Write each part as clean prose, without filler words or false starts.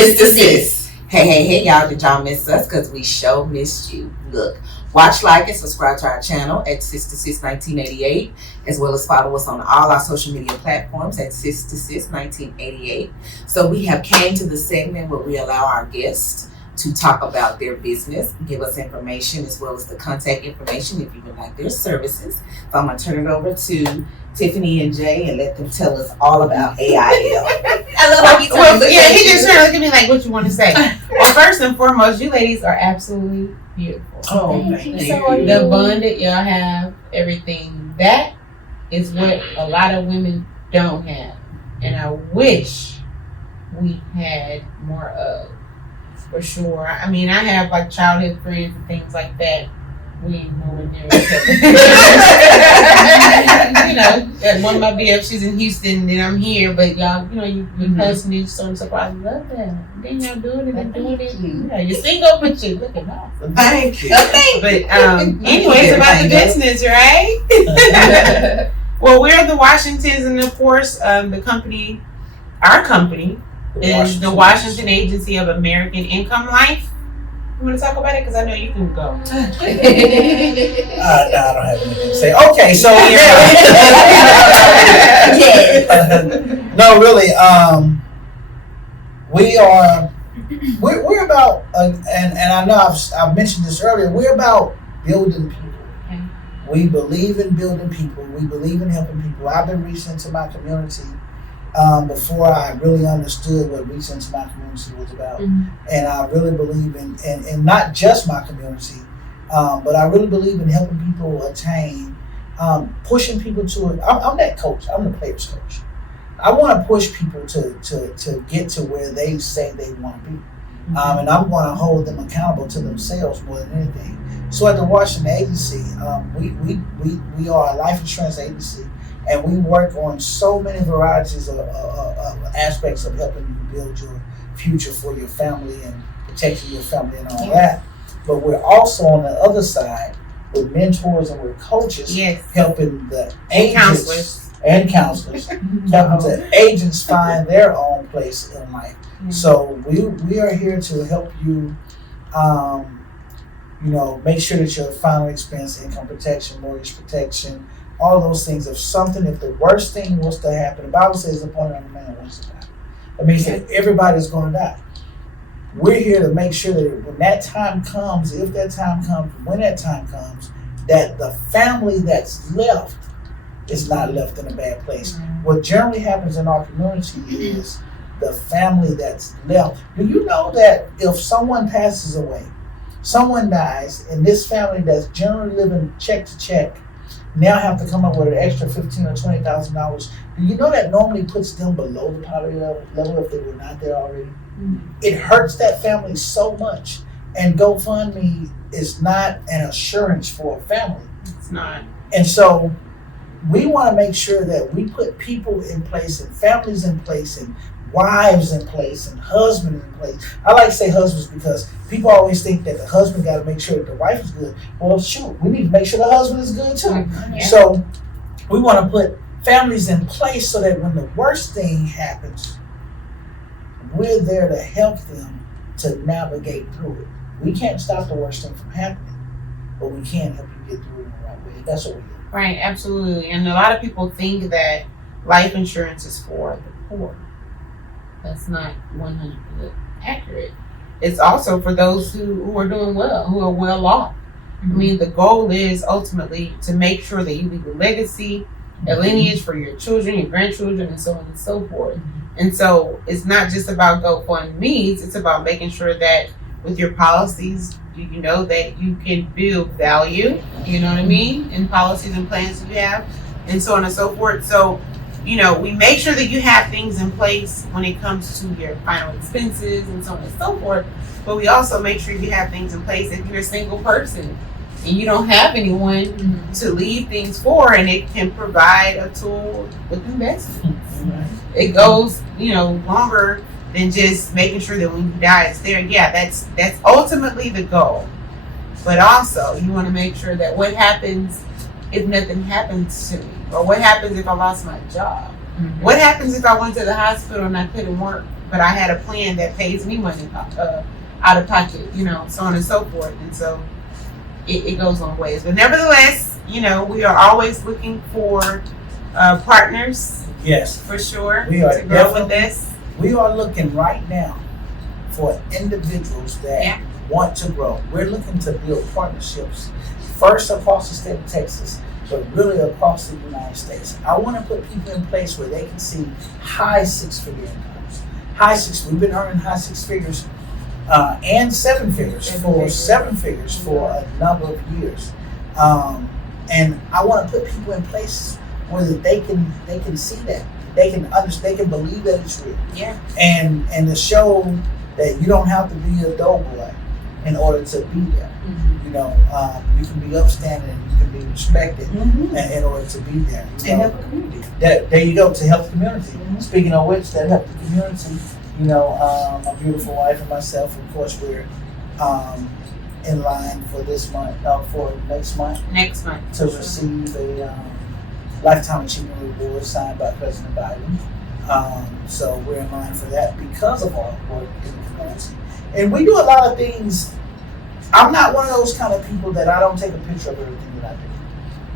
Sister Sis. Hey, y'all. Did y'all miss us? Because we sure missed you. Look, watch, like, and subscribe to our channel at Sister Sis 1988, as well as follow us on all our social media platforms at Sister Sis 1988. So we have came to the segment where we allow our guests to talk about their business, give us information, as well as the contact information if you would like their services. So I'm going to turn it over to Tiffany and Jay and let them tell us all about AIL. I love how you he just trying to look at me like, what you want to say? Well, first and foremost, you ladies are absolutely beautiful. Oh, thank you. The bond that y'all have, everything, that is what a lot of women don't have. And I wish we had more of, for sure. I mean, I have like childhood friends and things like that. We ain't nowhere near each other. You know, one of my BFs, she's in Houston, and I'm here, but y'all, you know, your personage, so I'm surprised. I love that. Then y'all doing it and doing it. Yeah, you're single, but you're looking awesome. Thank you. But anyways, about the business, right? Well, we're the Washingtons, and of course, the company, our company, is the Washington Agency of American Income Life. You want to talk about it? Because I know you can go. No, I don't have anything to say. Okay, so no, really, we're about, and I know I've mentioned this earlier. We're about building people. Okay. We believe in building people. We believe in helping people. I've been reaching into my community before I really understood what reaching into my community was about. And I really believe in not just my community, but I really believe in helping people attain, pushing people to it. I'm that coach. I'm the player's coach. I want to push people to get to where they say they want to be. And I'm going to hold them accountable to themselves more than anything. So at the Washington Agency, we are a life insurance agency. And we work on so many varieties of aspects of helping you build your future for your family and protecting your family and all that. But we're also on the other side with mentors and with coaches, helping the agents and counselors, helping the agents find their own place in life. So we are here to help you, make sure that your final expense, income protection, mortgage protection, all those things. If the worst thing was to happen, the Bible says the appointed of man wants to die. That means that everybody's going to die. We're here to make sure that when that time comes, when that time comes, that the family that's left is not left in a bad place. What generally happens in our community is the family that's left. Do you know that if someone passes away, someone dies, and this family that's generally living check to check now have to come up with an extra $15,000 or $20,000. Do you know that normally puts them below the poverty level if they were not there already? It hurts that family so much. And GoFundMe is not an assurance for a family. It's not. And so we want to make sure that we put people in place and families in place and wives in place and husbands in place. I like to say husbands because people always think that the husband got to make sure that the wife is good. Well, shoot, we need to make sure the husband is good too. So we want to put families in place so that when the worst thing happens, we're there to help them to navigate through it. We can't stop the worst thing from happening, but we can help you get through it in the right way. That's what we do. Right, absolutely. And a lot of people think that life insurance is for the poor. That's not 100% accurate. It's also for those who are doing well, who are well off. I mean, the goal is ultimately to make sure that you leave a legacy, a lineage for your children, your grandchildren, and so on and so forth. And so it's not just about GoFundMe's, it's about making sure that with your policies, you know that you can build value, you know what I mean, in policies and plans that you have, and so on and so forth. So, we make sure that you have things in place when it comes to your final expenses and so on and so forth. But we also make sure you have things in place if you're a single person and you don't have anyone to leave things for, and it can provide a tool with investments. It goes, longer than just making sure that when you die, it's there. Yeah, that's ultimately the goal. But also, you want to make sure that what happens if nothing happens to me? Or what happens if I lost my job? What happens if I went to the hospital and I couldn't work? but I had a plan that pays me money out of pocket, so on and so forth. And so it goes long ways. But nevertheless, we are always looking for partners. Yes, for sure. We are to grow with this. We are looking right now for individuals that want to grow. We're looking to build partnerships first across the state of Texas, but really across the United States. I want to put people in place where they can see high six-figure incomes. We've been earning high six figures and seven figures for a number of years. And I want to put people in place where they can see that. They can understand, they can believe that it's real. Yeah. And to show that you don't have to be a doughboy in order to be there. Mm-hmm. You can be upstanding and you can be respected in order to be there. And help the community. There you go, to help the community. Mm-hmm. Speaking of which, that help the community. My beautiful wife and myself, of course, we're in line for this month, for next month. Next month. To receive a Lifetime Achievement Award signed by President Biden. So we're in line for that because of our work in the community. And we do a lot of things. I'm not one of those kind of people that I don't take a picture of everything that I do.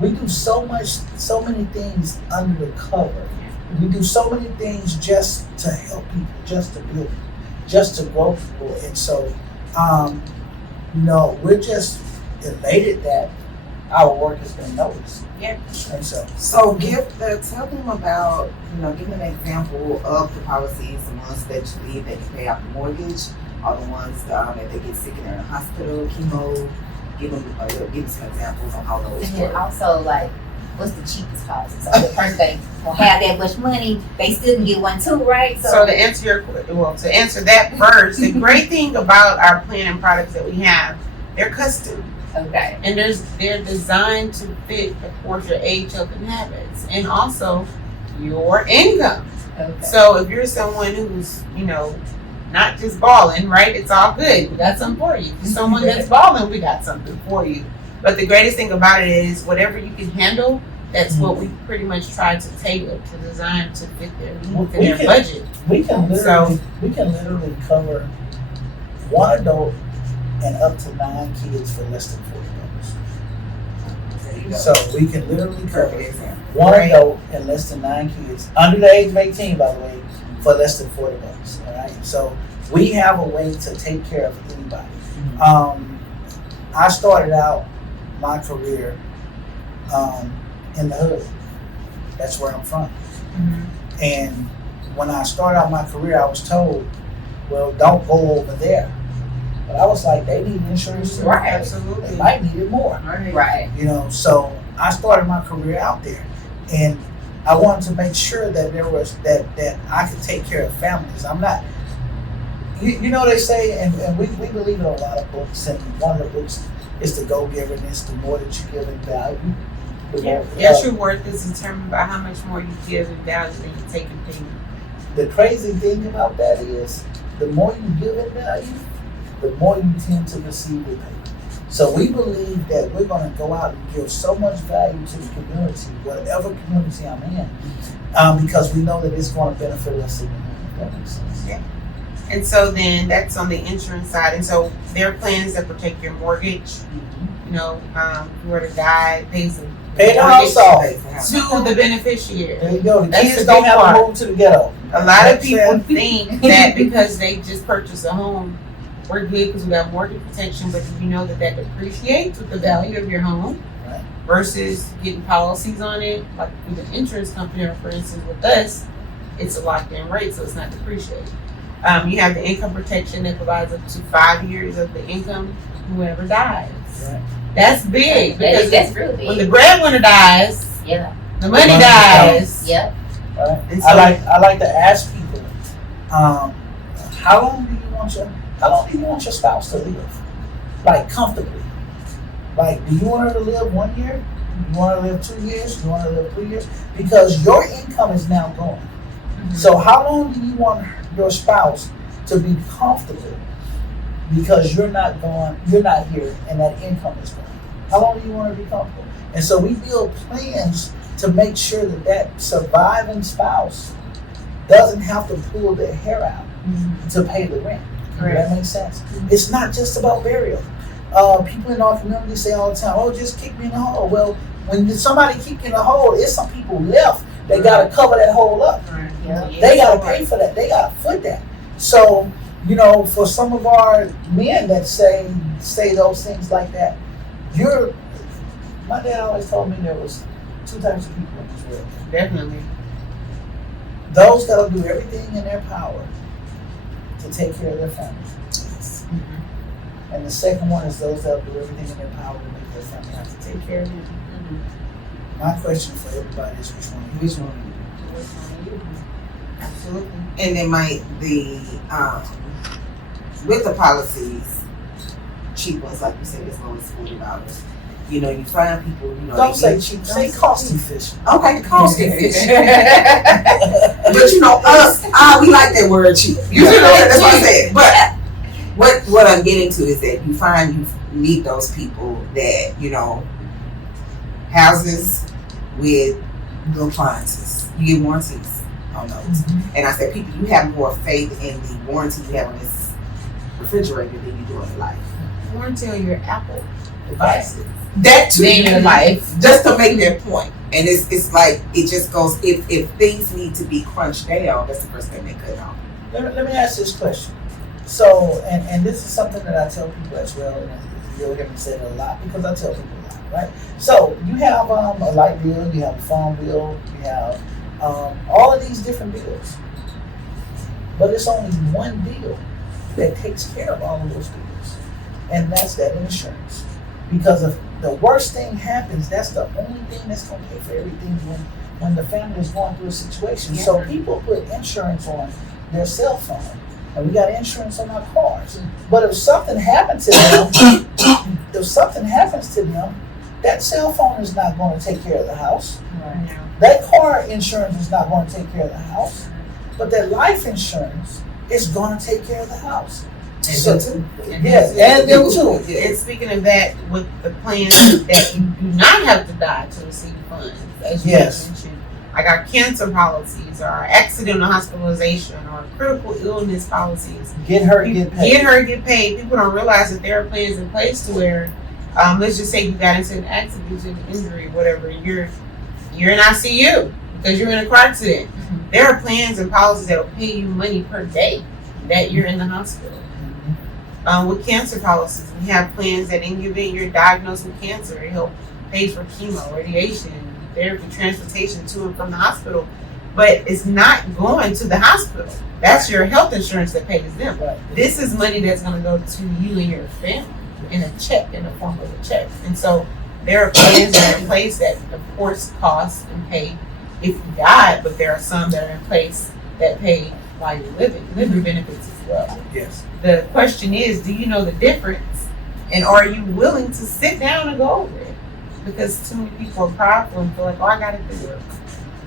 We do so many things under the cover. We do so many things just to help people, just to build, just to grow people. And so, we're just elated that our work has been noticed. Yeah. And so tell them about, give them an example of the policies, the ones that you leave that you pay out the mortgage, or the ones that they get sick and they're in the hospital, chemo. Give them some examples on how those And work. then also, what's the cheapest policy? So the person that won't have that much money, they still can get one too, right? So to answer that first, the great thing about our plan and products that we have, they're custom. Okay. And they're designed to fit, of course, your age, health, and habits, and also your income. Okay. So if you're someone who's, not just balling, right? It's all good. We got something for you. If you're someone that's balling, we got something for you. But the greatest thing about it is whatever you can handle, that's what we pretty much try to tailor, to design to fit their needs and their budget. We can literally cover one adult and up to 9 kids for less than $40. So we can literally cover one adult and less than 9 kids under the age of 18, by the way, for less than $40. All right. So we have a way to take care of anybody. I started out my career in the hood. That's where I'm from. Mm-hmm. And when I started out my career, I was told, well, don't go over there. But I was like, they need insurance too. Right. Absolutely. They might need it more. Right. So I started my career out there. And I wanted to make sure that there was that I could take care of families. I'm not, they say, and we believe in a lot of books, and one of the books is the go-giverness. The more that you give in value, Yes, your worth is determined by how much more you give in value than you take in payment. The crazy thing about that is, the more you give in value, the more you tend to receive in payment. So we believe that we're going to go out and give so much value to the community, whatever community I'm in, because we know that it's going to benefit us in the end. That makes sense. Yeah. And so then that's on the insurance side. And so there are plans that protect your mortgage. Mm-hmm. If you were to die, Pay the house off to the beneficiary. There you go. The That's kids the don't big have part. to move to the ghetto. A lot of people think that because they just purchased a home, we're good because we got mortgage protection, but do you know that depreciates with the value of your home? Right. Versus getting policies on it, like with an insurance company, or for instance with us, it's a locked-in rate, so it's not depreciated. You have the income protection that provides up to 5 years of the income whoever dies. Right. That's big because that's real big. when the breadwinner dies, the money dies. Yep. Right. And so, I like to ask people, how long do you want your spouse to live? Like, comfortably. Like, do you want her to live 1 year? Do you want her to live 2 years? Do you want her to live 3 years? Because your income is now gone. Mm-hmm. So how long do you want your spouse to be comfortable? Because you're not here, and that income is gone. How long do you want her to be comfortable? And so we build plans to make sure that surviving spouse doesn't have to pull their hair out to pay the rent. Correct. That makes sense. It's not just about burial. People in our community say all the time, "Oh, just kick me in the hole." Well, when somebody kick you in the hole, there's some people left. They got to cover that hole up. Yeah. They got to pay for that. They got to foot that. So, for some of our men that say those things like that, my dad always told me there was two types of people in this world. Definitely. Those that'll do everything in their power to take care of their family. And the second one is those that'll do everything in their power to make their family have to take care of them. My question for everybody is which one? Which one? Absolutely. And then with the policies, cheap ones, like you said, as low as $40. You find people, Don't say cheap, say cost efficient. Okay, cost efficient. But us, we like that word cheap. That's what I said. But what I'm getting to is that you meet those people that, houses with no appliances. You get warranties on those. And I said, people, you have more faith in the warranty you have on this refrigerator than you do in life. Warranty on your Apple devices. That too. Name life. Just to make that point. And it's like, it just goes, if things need to be crunched down, that's the first thing they cut off. Let me ask this question. So, and this is something that I tell people as well, and you'll hear me say it a lot because I tell people a lot, right? So, you have a light bill, you have a phone bill, you have all of these different bills. But it's only one bill that takes care of all of those bills, and that's that insurance. Because if the worst thing happens, that's the only thing that's going to pay for everything when the family is going through a situation. So people put insurance on their cell phone, and we got insurance on our cars. But if something happens to them, that cell phone is not going to take care of the house. Right. That car insurance is not going to take care of the house. But that life insurance is going to take care of the house. And them too. And them too. And speaking of that, with the plans that you do not have to die to receive funds, as you mentioned, like our cancer policies, or our accidental hospitalization, or critical illness policies. Get hurt, get paid. People don't realize that there are plans in place to where, let's just say you got into an accident, an injury, whatever, you're in ICU because you're in a car accident. There are plans and policies that will pay you money per day that you're in the hospital. With cancer policies, we have plans that in the event you're diagnosed with cancer, it helps pay for chemo, radiation, therapy, transportation to and from the hospital. But it's not going to the hospital. That's your health insurance that pays them. Right. This is money that's going to go to you and your family in a check, in the form of a check. And so there are plans that are in place that, of course, cost and pay if you die, but there are some that are in place that pay while you're living benefits as well. Yes. The question is, do you know the difference? And are you willing to sit down and go over it? Because too many people are prideful and feel like, oh, I got it through it.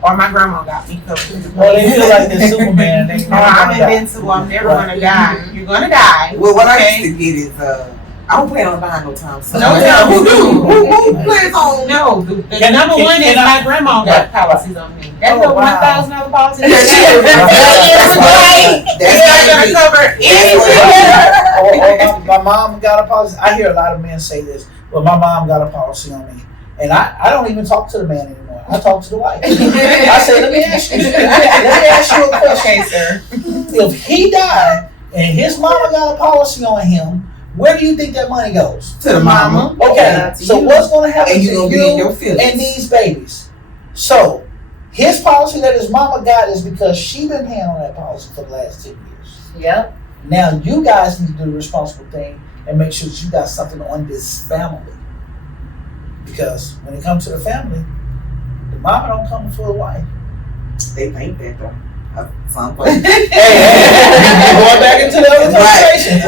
Or my grandma got me covered. Well, they feel like they're Superman. And I'm invincible. I'm never going to die. You're going to die. Well, what I used to get is, I don't plan on dying no time soon. No time Who plans on? No, the number one is my grandma got policies on me. That's the $1,000 policy. That's not going to cover anything. My mom got a policy. I hear a lot of men say this. Well, my mom got a policy on me. And I don't even talk to the man anymore. I talk to the wife. I say, let me ask you a question. Okay, sir. If he died and his mama got a policy on him, where do you think that money goes? To the mama. Okay, so what's going to happen and to you and these babies? So his policy that his mama got is because she been paying on that policy for the last 10 years. Yep. Now you guys need to do the responsible thing and make sure that you got something on this family. Because when it comes to the family, the mama don't come before the wife. They think that though. Some place. Hey, going back into the other conversation.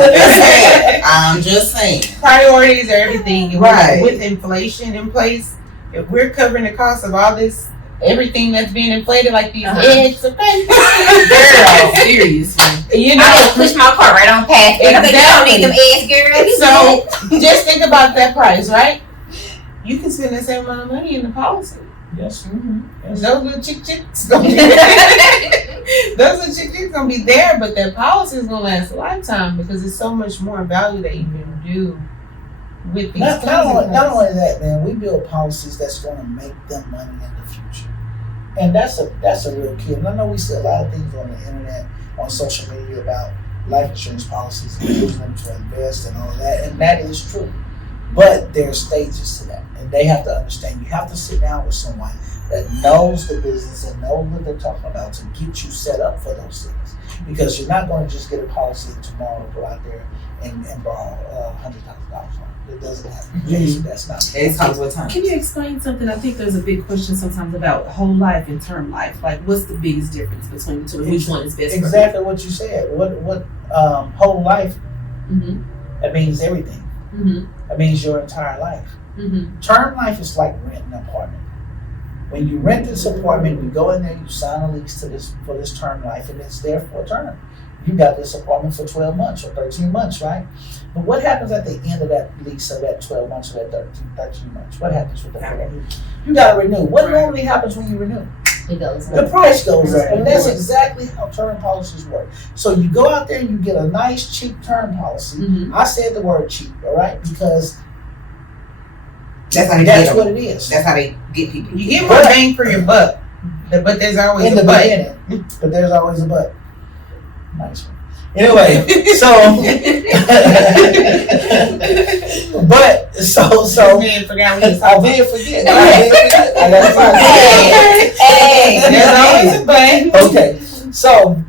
I'm just saying. Priorities are everything. Right. With inflation in place, if we're covering the cost of all this, everything that's being inflated, like these eggs, okay? Girl, seriously. You know, I just push my car right on past. Exactly. You don't need them eggs, girl. So just think about that price, right? You can spend the same amount of money in the policy. Yes. Those little chicks gonna be those little chicks gonna be there, but their policy is gonna last a lifetime because there's so much more value that you can do with these. Not only that, man, we build policies that's going to make them money in the future, and that's a real key. And I know we see a lot of things on the internet, on social media about life insurance policies and using them to invest and all that, and that is true. But there are stages to that, and they have to understand. You have to sit down with someone that knows the business and knows what they're talking about to get you set up for those things. Because you're not going to just get a policy and tomorrow go out there and borrow $100,000. It doesn't happen. That's not. It comes with time. Can you explain something? I think there's a big question sometimes about whole life and term life. Like, what's the biggest difference between the two? Which one is best? Exactly what you said. What whole life? Mm-hmm. That means everything. Mm-hmm. That means your entire life. Mm-hmm. Term life is like renting an apartment. When you rent this apartment, you go in there, you sign a lease for this term life, and it's there for a term. You got this apartment for 12 months or 13 months, right? But what happens at the end of that lease of that 12 months or that 13 months? What happens with that? You got to renew. What normally happens when you renew? It goes up. The price goes up, and that's exactly how term policies work. So you go out there and you get a nice, cheap term policy. Mm-hmm. I said the word cheap, all right, because That's how they that's get what them. it is. That's how they get people. You get more bang for your buck, but there's always In a the but. beginning, but there's always a but. Nice one. Anyway, so but so Man, forgot what he was I talking did forget. I gotta find it. Hey, There's always a but. Okay, so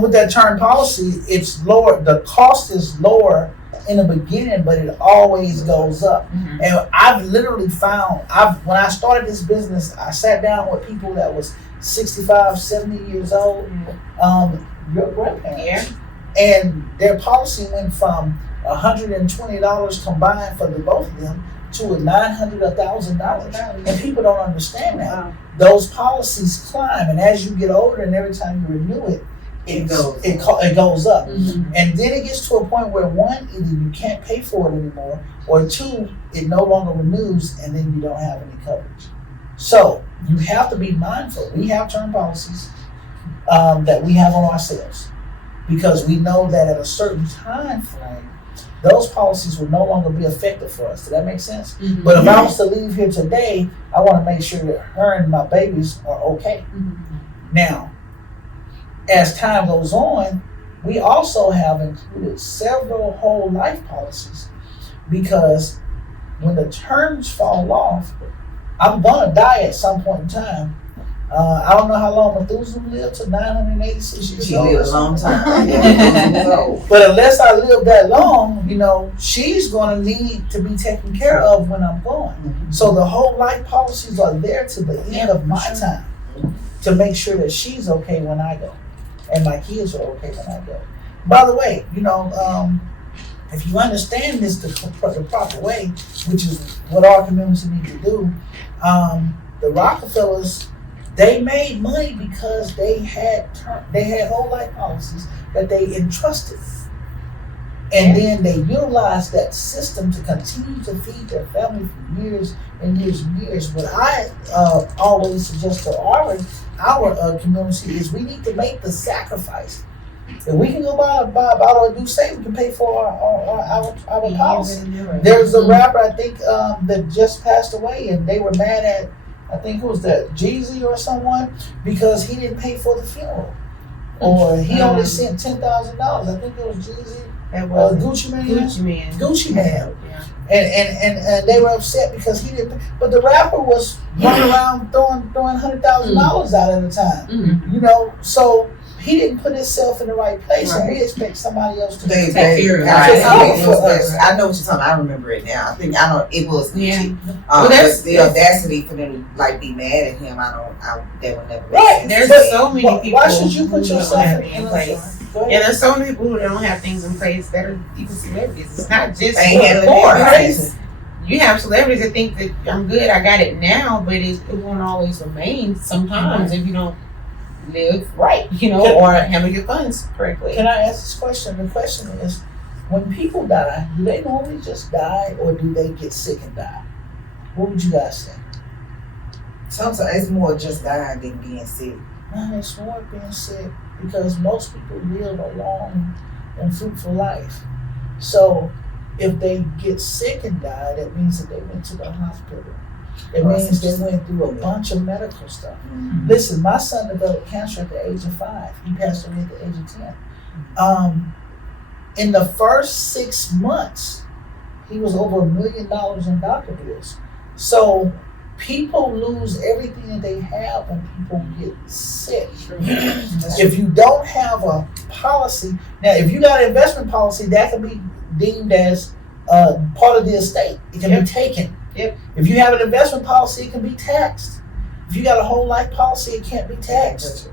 with that term policy, it's lower. The cost is lower in the beginning, but it always goes up. Mhm. And I've literally found, when I started this business, I sat down with people that was 65, 70 years old, your grandparents, and their policy went from $120 combined for the both of them to $900, $1,000, and people don't understand that. Wow. Those policies climb, and as you get older, and every time you renew it, it goes up. Mm-hmm. And then it gets to a point where one, either you can't pay for it anymore, or two, it no longer renews, and then you don't have any coverage. So you have to be mindful. We have term policies that we have on ourselves because we know that at a certain time frame, those policies will no longer be effective for us. Does that make sense? Mm-hmm. But if I was to leave here today, I want to make sure that her and my babies are okay. Mm-hmm. Now, as time goes on, we also have included several whole life policies because when the terms fall off, I'm gonna die at some point in time. I don't know how long Methuselah lived to 986 years She old. lived a long time. But unless I live that long, she's gonna need to be taken care of when I'm gone. So the whole life policies are there to the end of my time to make sure that she's okay when I go. And my kids are okay when I go. By the way, if you understand this the proper way, which is what our community need to do, the Rockefellers, they made money because they had whole life policies that they entrusted, and then they utilized that system to continue to feed their family for years and years and years. What I always suggest to our community is we need to make the sacrifice. If we can go buy a bottle of Douce, we can pay for our policy. There's a rapper I think that just passed away, and they were mad at, I think who was that, Jeezy or someone, because he didn't pay for the funeral, or he only sent $10,000. I think it was Jeezy. Gucci Man. Yeah. And they were upset because he didn't. But the rapper was running around throwing $100,000 out at a time. Mm-hmm. So he didn't put himself in the right place, and we expect somebody else to Take care of it. I know what you're talking about. I remember it now. It was Yeah. but the audacity for them to be mad at him, they would never make sense. There's so many people. Why should you put who yourself don't have it in place? Go And ahead. there's so many people who don't have things in place that are even celebrities. It's not just They ain't handling for it crazy. You have celebrities that think that I'm good, I got it now, but it won't always remain sometimes if you don't live right, or handle your funds correctly. Can I ask this question? The question is, when people die, do they normally just die, or do they get sick and die? What would you guys say? Sometimes it's more just dying than being sick. Man, it's more being sick because most people live a long and fruitful life. So if they get sick and die, that means that they went to the hospital. It means they went through a bunch of medical stuff. Mm-hmm. Listen, my son developed cancer at the age of 5. He passed away at the age of 10. In the first 6 months, he was over $1 million in doctor bills. So people lose everything that they have when people get sick. If you don't have a policy, now if you got an investment policy, that can be deemed as part of the estate. It can be taken. Yep. If you have an investment policy, it can be taxed. If you got a whole life policy, it can't be taxed.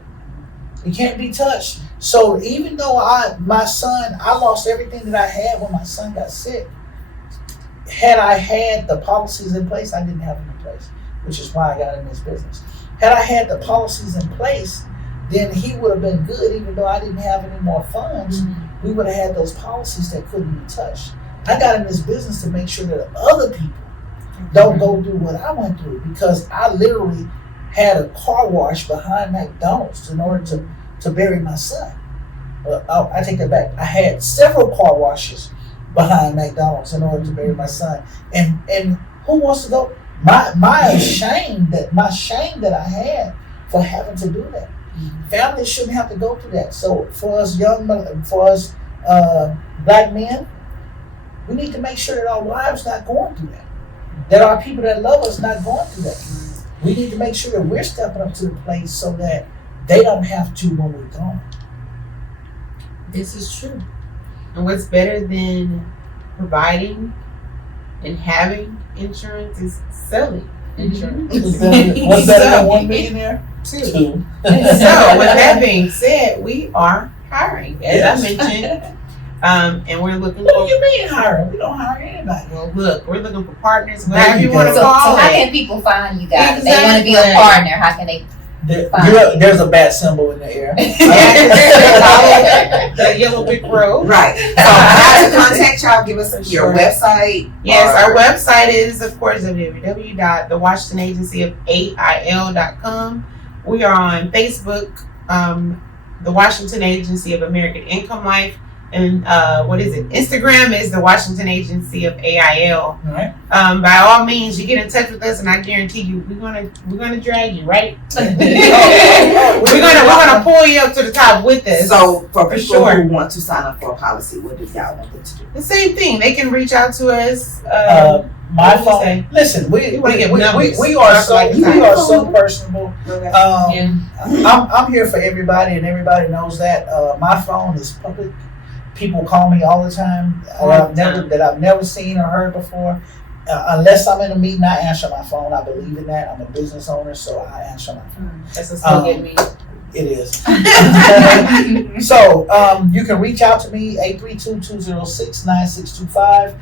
It can't be touched. So even though I lost everything that I had when my son got sick, had I had the policies in place, I didn't have them in place, which is why I got in this business. Had I had the policies in place, then he would have been good, even though I didn't have any more funds. Mm-hmm. We would have had those policies that couldn't be touched. I got in this business to make sure that other people don't go through what I went through, because I literally had a car wash behind McDonald's in order to bury my son. I take that back. I had several car washes behind McDonald's in order to bury my son. And who wants to go? My shame that I had for having to do that. Families shouldn't have to go through that. So for us black men, we need to make sure that our wives not going through that. That our people that love us not going through that. We need to make sure that we're stepping up to the plate so that they don't have to when we're gone. This is true. And what's better than providing and having insurance is selling insurance. What's better than one millionaire? Two. Two. So with that being said, we are hiring, as I mentioned. And we're looking What for. do you mean hiring? We don't hire anybody. Well, look, we're looking for partners. There Whatever you you want to go. So call how it. can people find you guys? If they want to be a Exactly. partner, how can they? There's a bat symbol in the air. Follow the yellow brick road. Right. So how to contact y'all? Give us your Sure. website. Yes, or- our website is, of course, www.thewashingtonagencyofAIL.com. We are on Facebook, the Washington Agency of American Income Life, and Instagram is the Washington Agency of AIL. All right. By all means, you get in touch with us, and I guarantee you, we're gonna drag you, right? We're gonna pull you up to the top with us. So for people sure. who want to sign up for a policy, what do y'all want them to do? The same thing. They can reach out to us. My what do you say? phone. Listen, You wanna give numbers. we are so Like we that. are so personable. Yeah. I'm here for everybody, and everybody knows that. My phone is public. People call me all the time that I've never seen or heard before. Unless I'm in a meeting, I answer my phone. I believe in that. I'm a business owner, so I answer my phone. That's what's gonna get me. It is. So you can reach out to me, 832-206-9625.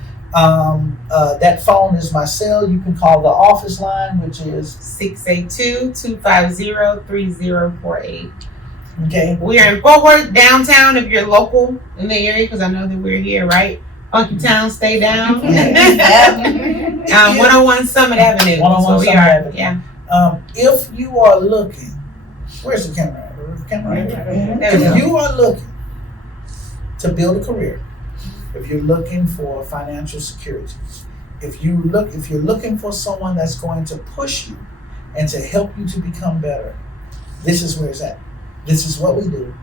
That phone is my cell. You can call the office line, which is 682-250-3048. okay. We are in Fort Worth downtown. If you're local in the area, because I know that we're here, right? Funky Town, stay down. 101 Summit Avenue. That's 101 where we Summit are. Avenue. Yeah. If you are looking, where's the camera? The camera right there. There we go. If you are looking to build a career, if you're looking for financial security, if you're looking for someone that's going to push you and to help you to become better, this is where it's at. This is what we do.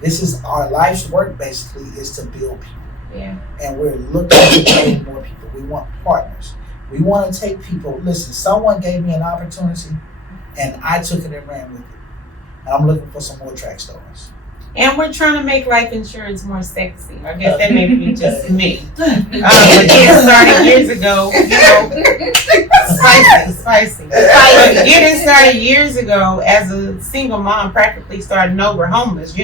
This is our life's work, basically, is to build people. Yeah. And we're looking to build more people. We want partners. We want to take people. Listen, someone gave me an opportunity, and I took it and ran with it. And I'm looking for some more track stars. And we're trying to make life insurance more sexy. I guess that may be just me. But getting started years ago, spicy. Getting started years ago as a single mom, practically starting over homeless,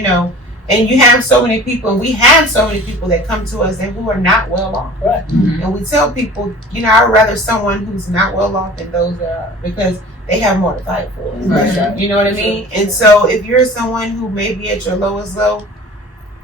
and you have so many people, and we have so many people that come to us and who are not well off. Right. And we tell people, I'd rather someone who's not well off than those that are, because they have more to fight for. Right. You know what I mean? And so if you're someone who may be at your lowest low,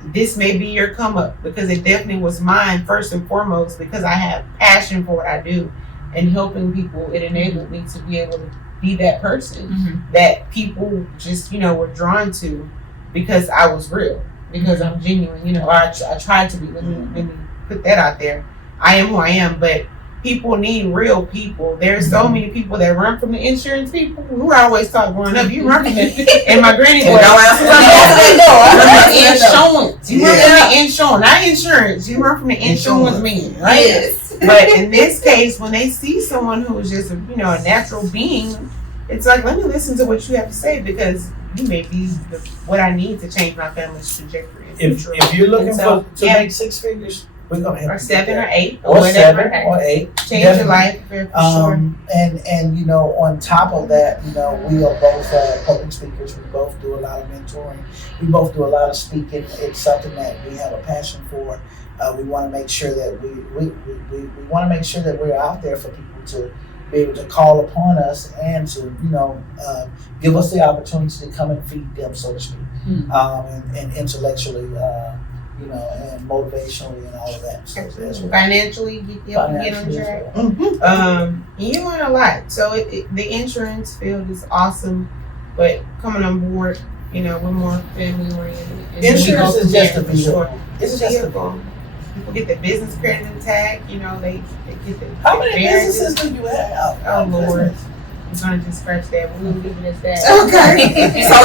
this may be your come up, because it definitely was mine first and foremost, because I have passion for what I do and helping people. It enabled me to be able to be that person Mm-hmm. that people just, were drawn to because I was real, because I'm genuine. I tried to be. Let me put that out there. I am who I am, but people need real people. There's so many people that run from the insurance people. Who I always taught growing up, you run from it. And my granny was, Don't answer insurance. You run from the insurance, not insurance. You run from the insurance man, right? Yes. But in this case, when they see someone who is just a natural being, it's like, let me listen to what you have to say, because you may be what I need to change my family's trajectory. If you're looking And so, to make six figures, we're gonna help or you 7 or 8 or whatever. 7 or 8. Change Definitely. your life for sure. And on top of that, we are both public speakers. We both do a lot of mentoring. We both do a lot of speaking. It's something that we have a passion for. We want to make sure that we want to make sure that we're out there for people to be able to call upon us and to give us the opportunity to come and feed them, so to speak, and intellectually. And motivationally and all of that. So that's what Financially, help you get on track. You learn a lot. So the insurance field is awesome, but coming on board, we're more family oriented. Insurance is just a vehicle. It's just a vehicle. People get the business credit intact. They get the. How many businesses do you have? Oh Lord. I'm going to just scratch that. We'll leave it as that. Okay. So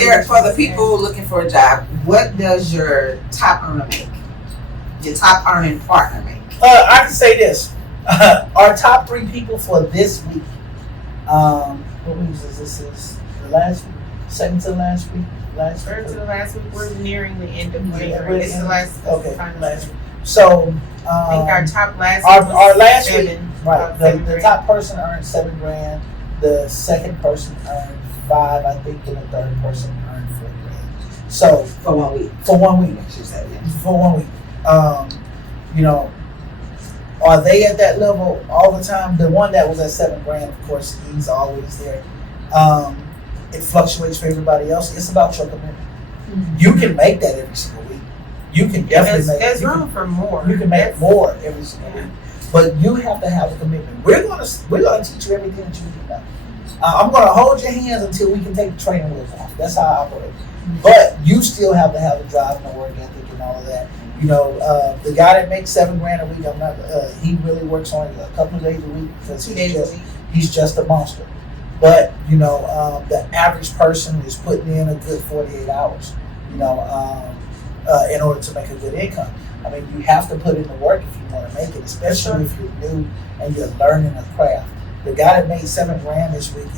just for the people looking for a job, what does your top earner make? Your top earning partner make? I can say this. Our top 3 people for this week. What week is this? Is the last week? Second to the last week? Third to the last week. We're nearing the end of May. Yeah, It's the last. Okay, final last week. week. So I think our top last our week was last 7. week, right? The top person earned $7,000. The second person earned 5, I think, and the third person earned $4,000. So For 1 week. For 1 week. She said, yeah. For 1 week. Are they at that level all the time? The one that was at $7,000, of course, he's always there. It fluctuates for everybody else. It's about your commitment. Mm-hmm. You can make that every single week. You can definitely make. There's room for more. You can make more every single week, but you have to have a commitment. We're gonna teach you everything that you need to know. I'm gonna hold your hands until we can take the training wheels off. That's how I operate. But you still have to have the drive and the work ethic and all of that. The guy that makes $7,000 a week, I'm not. He really works on it a couple of days a week because 2 days a week. he's just a monster. But the average person is putting in a good 48 hours. In order to make a good income. I mean, you have to put in the work if you want to make it, especially if you're new and you're learning a craft. The guy that made $7,000 this week,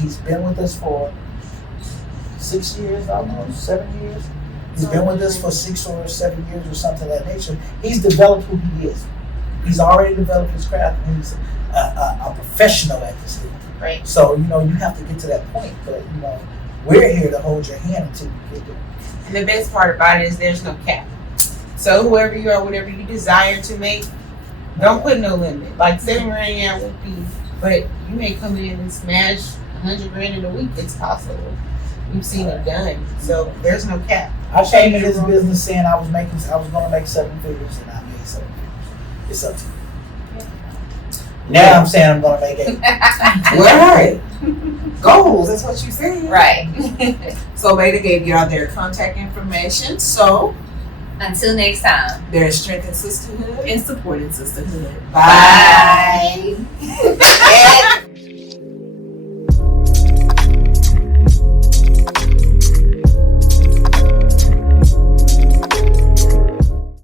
he's been with us for 6 years, almost 7 years. He's been with us for 6 or 7 years or something of that nature. He's developed who he is. He's already developed his craft, and he's a professional at this thing. Right. So you have to get to that point, but we're here to hold your hand until you get there. And the best part about it is there's no cap. So whoever you are, whatever you desire to make, don't put no limit. Like $7,000 would be, but you may come in and smash $100,000 in a week. It's possible. We've seen it done. So there's no cap. I came in this business saying I was going to make 7 figures, and I made 7 figures. It's up to you. Now I'm saying I'm going to make 8. Well, hey, goals, that's what you said. Right. So Beta gave y'all their contact information. So Until next time. there is strength in sisterhood. And supporting sisterhood. Bye.